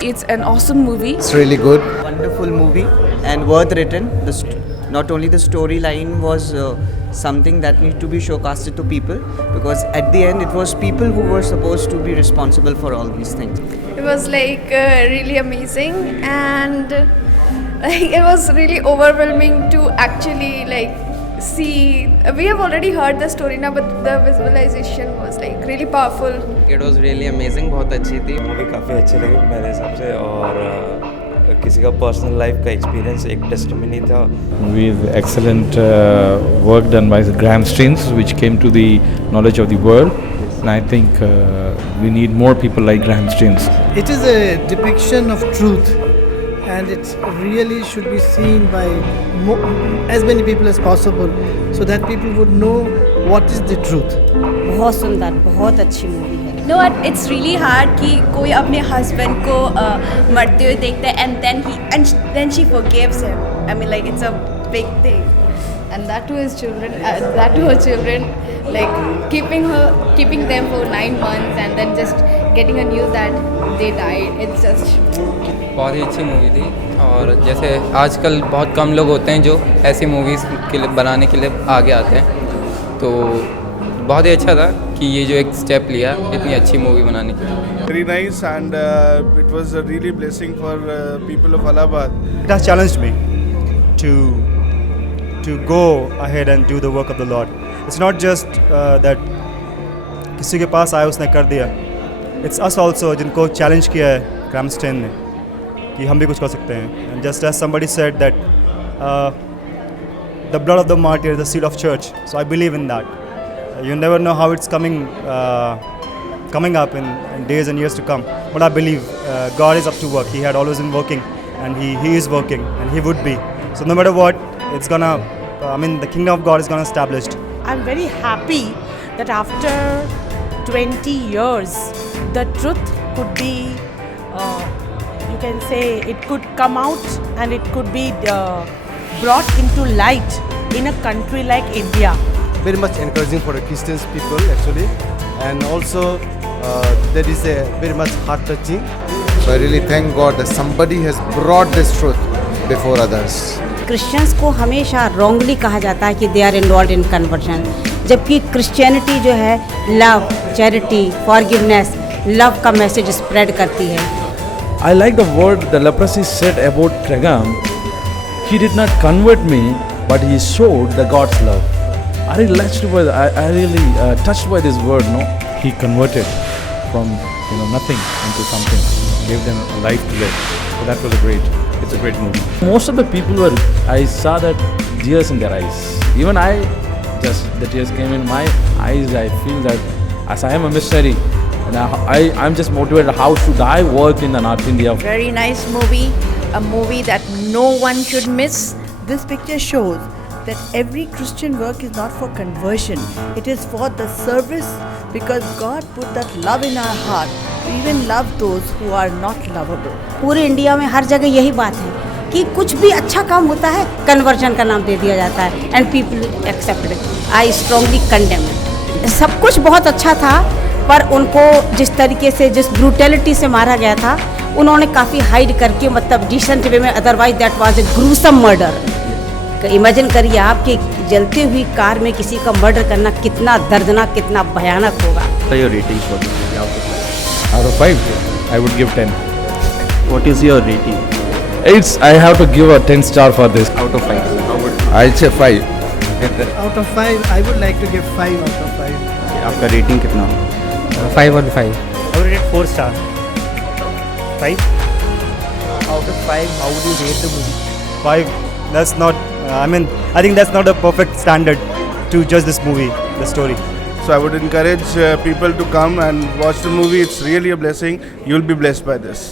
It's an awesome movie. It's really good. Wonderful movie and worth written. Not only the storyline was something that needs to be showcasted to people, because at the end it was people who were supposed to be responsible for all these things. It was like really amazing, and like it was really overwhelming to actually like see. We have already heard the story now, but the visualization was like really powerful. It was really amazing. बहुत अच्छी थी. Movie काफ़ी अच्छी लगी मेरे हिसाब से, और किसी का पर्सनल लाइफ का एक्सपीरियंस एक टेस्टिमनी था. With excellent work done by Graham Streens, which came to the knowledge of the world, and I think we need more people like Graham Streens. It is a depiction of truth, and it really should be seen by as many people as possible, so that people would know what is the truth. बहुत सुंदर, बहुत अच्छी movie है. No, it's really hard कि कोई अपने husband को मरते हुए देखता है and then she forgives him. I mean, like, it's a big thing. And that to his children, that to her children, like keeping them for 9 months and then just getting a news that they died. It's just बहुत ही अच्छी movie थी. और जैसे आजकल बहुत कम लोग होते हैं जो ऐसी मूवीज़ के लिए बनाने के लिए आगे आते हैं, तो बहुत ही अच्छा था कि ये जो एक स्टेप लिया इतनी अच्छी मूवी बनाने के लिए. Very nice, and it was a really blessing for people of Allahabad. It has challenged me to go ahead and do the work of the Lord. It's not just that किसी के पास आया उसने कर दिया. It's us also जिनको challenge किया है Graham stand ने कि हम भी कुछ कर सकते हैं. And just as somebody said that the blood of the martyr is the seed of church. So I believe in that. You never know how it's coming up in days and years to come. But I believe God is up to work. He had always been working, and He is working, and He would be. So no matter what, it's gonna. The kingdom of God is gonna established. I'm very happy that after 20 years, the truth could be, you can say, it could come out and it could be brought into light in a country like India. Very much encouraging for the Christian people actually, and also there is a very much heart touching. So I really thank God that somebody has brought this truth before others. Christians को हमेशा wrongly कहा जाता है कि they are involve in conversion, जबकि Christianity जो है love, charity, forgiveness, love का मैसेज स्प्रेड करती है. I like the word the leprosy said about Graham. He did not convert me, but he showed the God's love. I really touched by this word. No, he converted from nothing into something, gave them a life to live. So that was it's a great movie. Most of the people I saw that tears in their eyes. Even the tears came in my eyes. I feel that as I am a missionary, and I'm just motivated. How should I work in the North India? Very nice movie, a movie that no one should miss. This picture shows that every Christian work is not for conversion. It is for the service, because God put that love in our heart to even love those who are not lovable. पूरे India में हर जगह यही बात है कि कुछ भी अच्छा काम होता है कन्वर्जन का नाम दे दिया जाता है, and people accept it. I strongly condemn it. सब कुछ बहुत अच्छा था, पर उनको जिस तरीके से, जिस ब्रूटैलिटी से मारा गया था, उन्होंने काफ़ी हाइड करके, मतलब डिसेंट वे में. Otherwise that was a gruesome murder. Imagine करिए आप कि जलती हुई कार में किसी का मर्डर करना कितना दर्दनाक, कितना भयानक होगा. Your ratings for this movie Out of 5, I would give 10. What is your rating? I have to give a 10 star for this. Out of 5. I'll say 5. Out of 5, I would like to give 5 out of 5. आपका rating कितना? 5 on 5. I would rate 4 star. 5. Out of 5, how would you rate the movie? 5. That's not. I think that's not a perfect standard to judge this movie, the story. So I would encourage people to come and watch the movie. It's really a blessing. You'll be blessed by this.